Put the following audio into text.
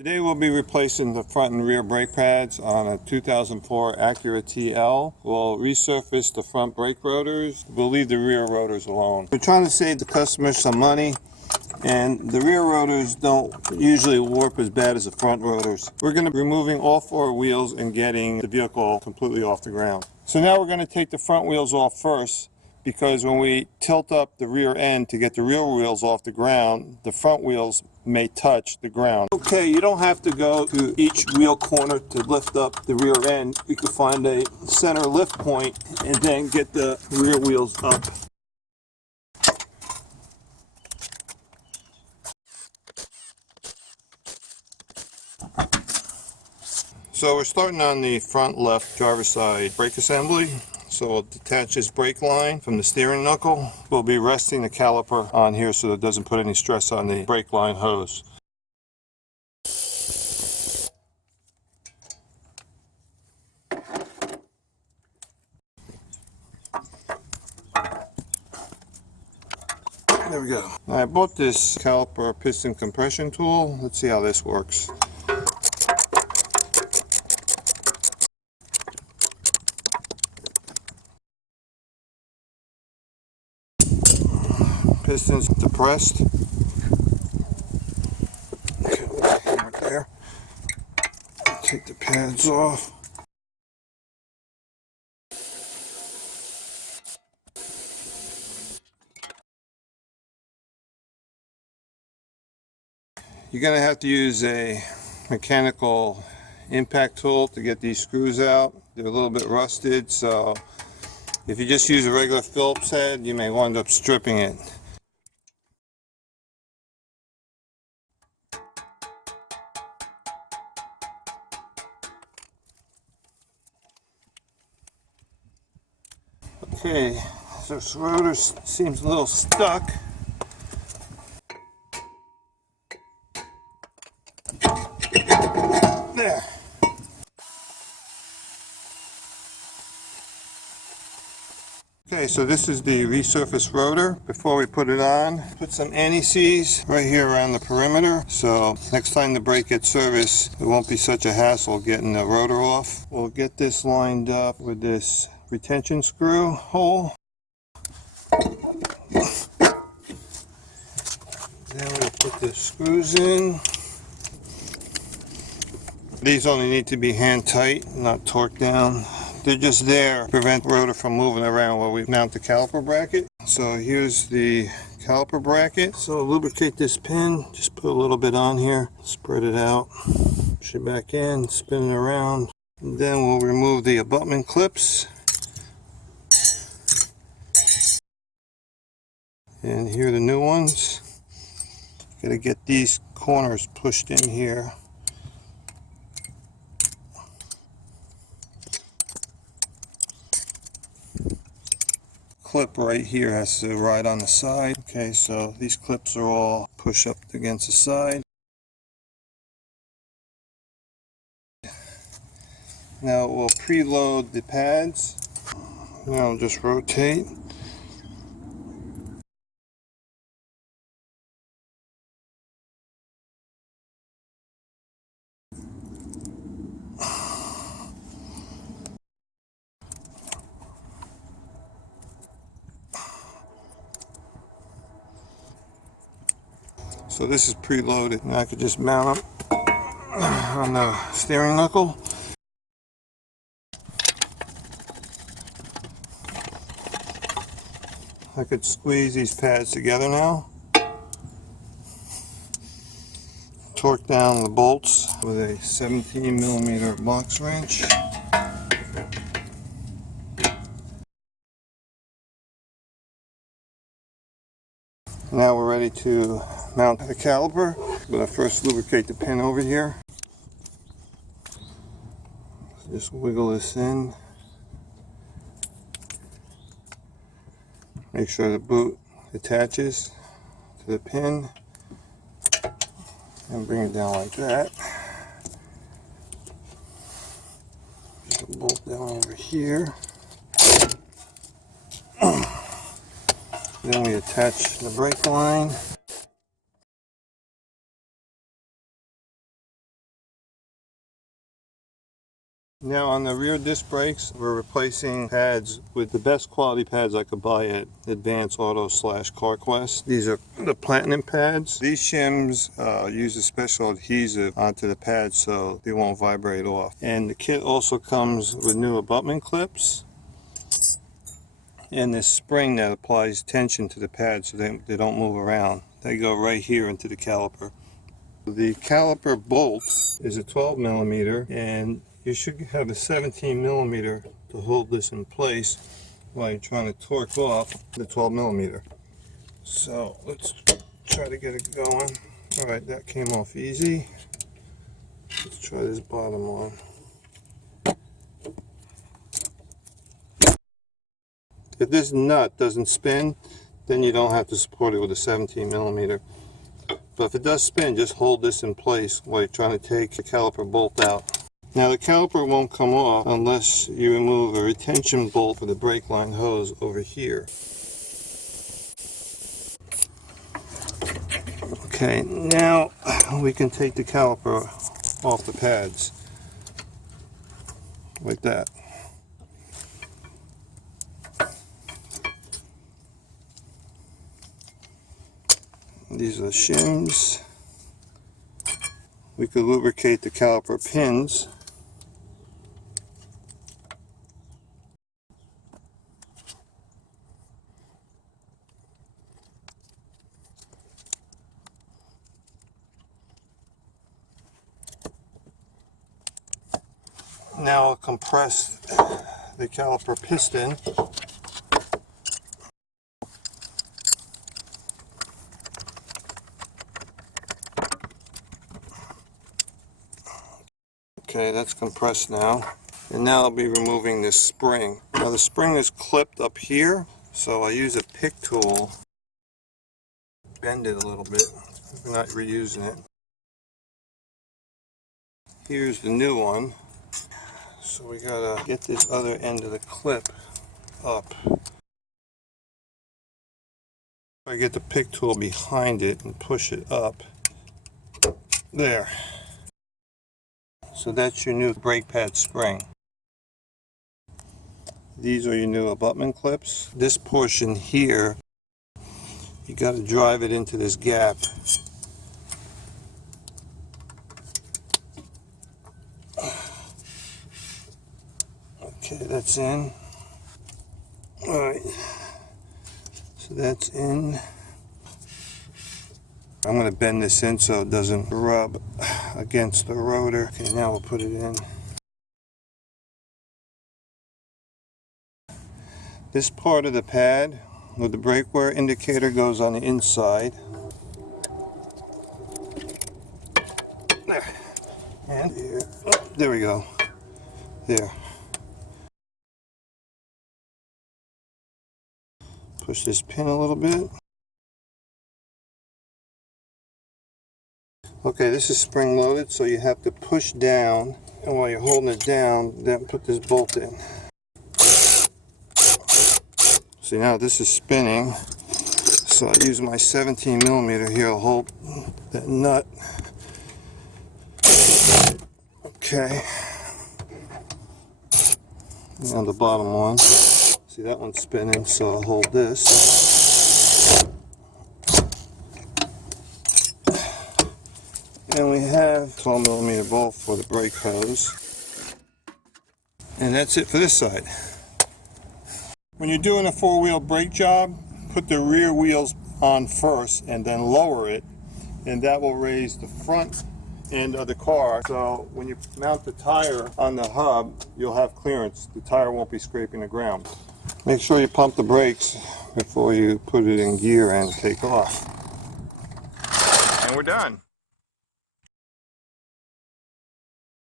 Today we'll be replacing the front and rear brake pads on a 2004 Acura TL. We'll resurface the front brake rotors. We'll leave the rear rotors alone. We're trying to save the customer some money, and the rear rotors don't usually warp as bad as the front rotors. We're going to be removing all four wheels and getting the vehicle completely off the ground. So now we're going to take the front wheels off first, because when we tilt up the rear end to get the rear wheels off the ground, the front wheels may touch the ground. Okay, you don't have to go to each wheel corner to lift up the rear end. You can find a center lift point and then get the rear wheels up. So we're starting on the front left driver's side brake assembly. So we'll detach this brake line from the steering knuckle. We'll be resting the caliper on here so that it doesn't put any stress on the brake line hose. There we go. I bought this caliper piston compression tool. Let's see how this works. Piston's depressed. Okay, right there. Take the pads off. You're going to have to use a mechanical impact tool to get these screws out. They're a little bit rusted, so if you just use a regular Phillips head, you may wind up stripping it. Okay, so this rotor seems a little stuck. There. Okay, so this is the resurfaced rotor. Before we put it on, put some anti-seize right here around the perimeter, so next time the brake gets serviced, it won't be such a hassle getting the rotor off. We'll get this lined up with this retention screw hole. Then we'll put the screws in. These only need to be hand tight, not torqued down. They're just there to prevent the rotor from moving around while we mount the caliper bracket. So here's the caliper bracket. So lubricate this pin, just put a little bit on here, spread it out, push it back in, spin it around. And then we'll remove the abutment clips. And here are the new ones. Gotta get these corners pushed in here. Clip right here has to ride on the side. Okay, so these clips are all pushed up against the side. Now we'll preload the pads. Now I'll just rotate. So this is preloaded. Now I could just mount them on the steering knuckle. I could squeeze these pads together now. Torque down the bolts with a 17mm box wrench. Now we're ready to mount the caliper. I'm going to first lubricate the pin over here. Just wiggle this in. Make sure the boot attaches to the pin. And bring it down like that. Put the bolt down over here. Then we attach the brake line. Now on the rear disc brakes, we're replacing pads with the best quality pads I could buy at AdvanceAuto / CarQuest. These are the platinum pads. These shims use a special adhesive onto the pads so they won't vibrate off. And the kit also comes with new abutment clips and this spring that applies tension to the pads so they don't move around. They go right here into the caliper. The caliper bolt is a 12 millimeter, and you should have a 17 millimeter to hold this in place while you're trying to torque off the 12 millimeter. So let's try to get it going. Alright, that came off easy. Let's try this bottom one. If this nut doesn't spin, then you don't have to support it with a 17 millimeter. But if it does spin, just hold this in place while you're trying to take the caliper bolt out. Now the caliper won't come off unless you remove a retention bolt for the brake line hose over here. Okay, now we can take the caliper off the pads like that. These are the shims. We could lubricate the caliper pins. Now I'll compress the caliper piston. Okay, that's compressed now. And now I'll be removing this spring. Now the spring is clipped up here, so I use a pick tool. Bend it a little bit. We're not reusing it. Here's the new one. So we gotta get this other end of the clip up. I get the pick tool behind it and push it up. There. So that's your new brake pad spring. These are your new abutment clips. This portion here, you got to drive it into this gap. Okay, that's in. Alright, so that's in. I'm going to bend this in so it doesn't rub against the rotor. Okay, now we'll put it in. This part of the pad with the brake wear indicator goes on the inside. There. And here. Oh, there we go. There. Push this pin a little bit. Okay, this is spring loaded, so you have to push down, and while you're holding it down, then put this bolt in. See, now this is spinning, so I use my 17 millimeter here to hold that nut. Okay. Now the bottom one. See, that one's spinning, so I'll hold this. And we have 12 millimeter bolt for the brake hose. And that's it for this side. When you're doing a four-wheel brake job, put the rear wheels on first and then lower it, and that will raise the front end of the car. So when you mount the tire on the hub, you'll have clearance. The tire won't be scraping the ground. Make sure you pump the brakes before you put it in gear and take off. And we're done.